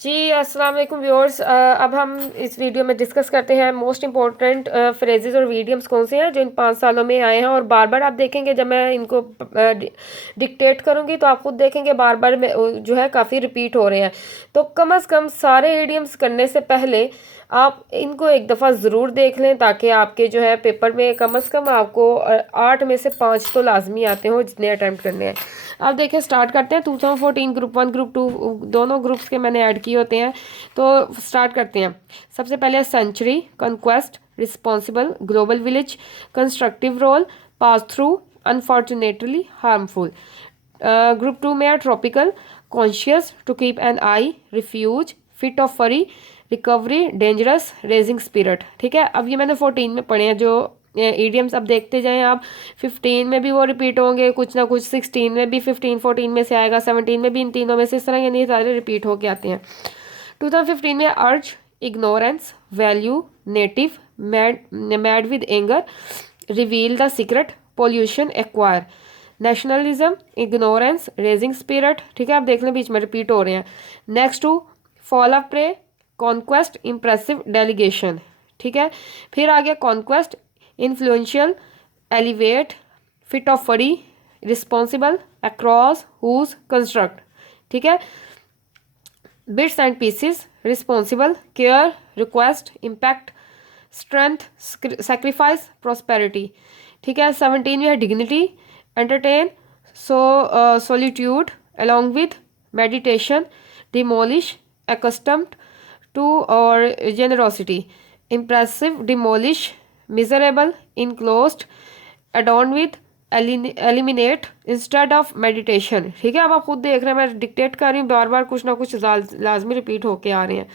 जी अस्सलाम वालेकुम व्यूअर्स। अब हम इस वीडियो में डिस्कस करते हैं मोस्ट इंपॉर्टेंट फ्रेजेस और वीडियम्स कौन से हैं जो इन 5 सालों में आए हैं। और बार बार आप देखेंगे जब मैं इनको डिक्टेट करूंगी तो आप खुद देखेंगे बार बार में जो है काफ़ी रिपीट हो रहे हैं। तो कम से कम सारे इडियम्स करने से पहले आप इनको एक दफ़ा ज़रूर देख लें ताकि आपके जो है पेपर में कम से कम आपको 8 में से 5 तो लाजमी आते हों जितने अटैम्प्ट करने हैं। अब देखिए स्टार्ट करते हैं। 2014 ग्रुप 1 ग्रुप 2 दोनों ग्रुप्स के मैंने ऐड किए होते हैं। तो स्टार्ट करते हैं। सबसे पहले century, conquest, responsible, global village, constructive role, pass through, unfortunately, harmful. Group 2 में है tropical, conscious, to keep an eye, refuse, fit of fury, recovery, dangerous, raising spirit. ठीक है, अब ये मैंने 14 में पढ़े हैं जो ईडियम्स। अब देखते जाएं आप, 15 में भी वो रिपीट होंगे कुछ ना कुछ, 16 में भी 15 14 में से आएगा, 17 में भी इन तीनों में से, इस तरह के नहीं सारे रिपीट होके आते हैं। 2015 में अर्ज, ignorance, value, native, mad with anger, reveal the secret, pollution, acquire, nationalism, ignorance, raising spirit. ठीक है, आप देख लें बीच में रिपीट हो रहे हैं। Next to fall of prey, conquest, impressive, delegation. ठीक है, फिर आ गया conquest, influential, elevate, fit of fury, responsible, across, whose, construct. ठीक है, bits and pieces, responsible, care, request, impact, strength, sacrifice, prosperity. ठीक है, 17 में है dignity, entertain, solitude, along with, meditation, demolish, accustomed to और generosity, impressive, demolish, miserable, enclosed, adorn with, eliminate, instead of, meditation। ठीक है, अब आप खुद देख रहे हैं मैं डिक्टेट कर रही हूँ, बार बार कुछ ना कुछ लाजमी रिपीट होके आ रहे हैं।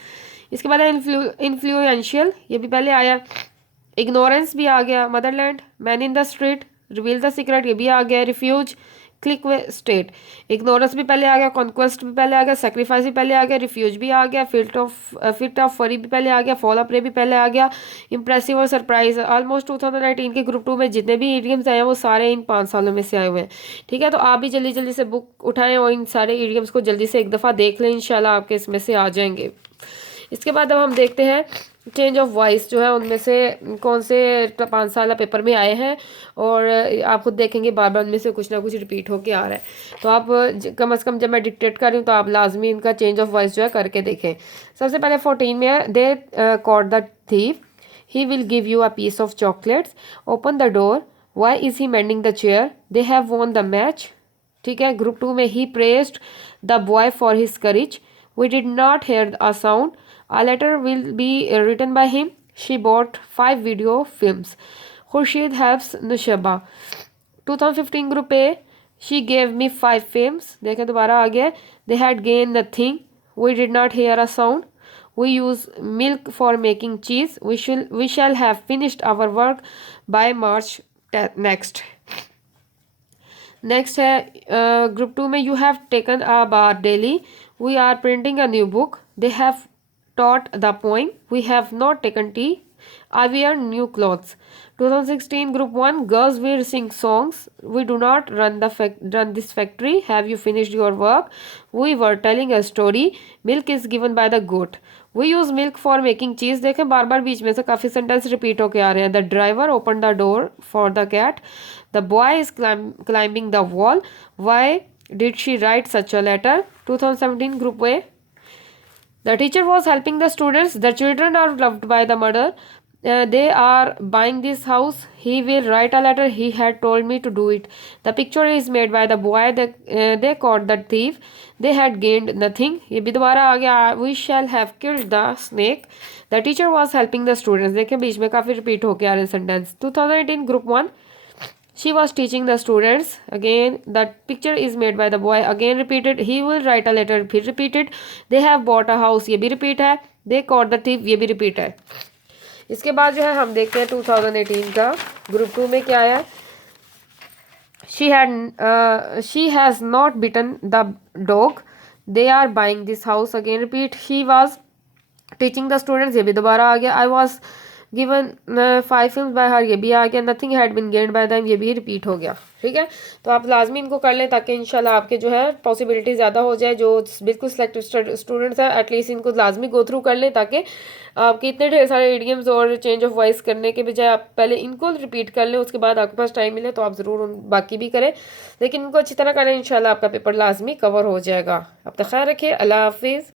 इसके बाद इन्फ्लुएंशियल, ये भी पहले आया। इग्नोरेंस भी आ गया, Motherland, man in the street, reveal the secret, ये भी आ गया। रिफ्यूज, क्लिक वे स्टेट। इग्नोरेंस भी पहले आ गया, कॉन्क्वेस्ट भी पहले आ गया, सेक्रीफाइस भी पहले आ गया, रिफ्यूज भी आ गया, फिट ऑफ फरी भी पहले आ गया, फॉल ऑफ प्रे भी पहले आ गया, इंप्रेसिव और सरप्राइज। ऑलमोस्ट 2019 के ग्रुप 2 में जितने भी इडियम्स आए हैं वो सारे इन 5 सालों में से आए हुए हैं। ठीक है, तो आप भी जल्दी जल्दी से बुक उठाएं और इन सारे इडियम्स को जल्दी से एक दफ़ा देख लें, इंशाल्लाह आपके इसमें से आ जाएंगे। इसके बाद अब हम देखते हैं चेंज ऑफ वॉइस जो है उनमें से कौन से 5 साल पेपर में आए हैं। और आप खुद देखेंगे बार बार उनमें से कुछ ना कुछ रिपीट होके आ रहा है। तो आप कम से कम जब मैं डिक्टेट कर रही हूँ तो आप लाजमी इनका चेंज ऑफ वॉइस जो है करके देखें। सबसे पहले 14 में है, they caught the thief, he will give you a piece of chocolates, open the door, why is he mending the chair, they have won the match. ठीक है, ग्रुप 2 में he pressed the boy for his courage, we did not hear a sound, a letter will be written by him, she bought 5 video films, Khurshid helps Nushaba। 2015 group A, she gave me 5 films। देखें दोबारा आ गया, they had gained nothing, we did not hear a sound, we use milk for making cheese, we shall have finished our work by March next। Next है group 2 में, you have taken a bar daily, we are printing a new book, they have taught the poem, we have not taken tea, I wear new clothes। 2016 group 1, girls will sing songs, we do not run this factory, have you finished your work, we were telling a story, milk is given by the goat, we use milk for making cheese। देखें बार बार बीच में से काफ़ी sentence repeat होके आ रहे हैं। The driver open the door for the cat, the boy is climbing the wall, why did she write such a letter। 2017 group A, the teacher was helping the students, the children are loved by the mother, they are buying this house, he will write a letter, he had told me to do it, the picture is made by the boy, they caught the thief, they had gained nothing। ये भी दोबारा आ गया, we shall have killed the snake, the teacher was helping the students। देखें बीच में काफ़ी repeat होके आ रहे हैं sentence. 2018 group 1, she was teaching the students, again the picture is made by the boy, again repeated, he will write a letter, फिर repeated, they have bought a house, ये भी repeat है, they caught the thief, ये भी repeat है। इसके बाद जो है हम देखते हैं 2018 का ग्रुप 2 में क्या आया। she has not bitten the dog, they are buying this house, again repeat, she was teaching the students, ये भी दोबारा आ गया, I was given 5 film by her, ये भी आ गया। Nothing had been gained by them, ये भी रिपीट हो गया। ठीक है, तो आप लाजमी इनको कर लें ताकि इंशाल्लाह आपके जो है पॉसिबिलिटी ज़्यादा हो जाए। जो बिल्कुल सिलेक्टेड स्टूडेंट्स हैं एटलीस्ट इनको लाजमी गो थ्रू कर लें, ताकि आपके इतने ढेर सारे इडियम्स और चेंज ऑफ वॉइस करने के बजाय आप पहले इनको रिपीट कर लें, उसके बाद आपके पास टाइम मिले तो आप ज़रूर बाकी भी करें, लेकिन इनको अच्छी तरह करें। इंशाल्लाह आपका पेपर लाजमी कवर हो जाएगा। अपना ख्याल रखिए, अल्लाह हाफिज़।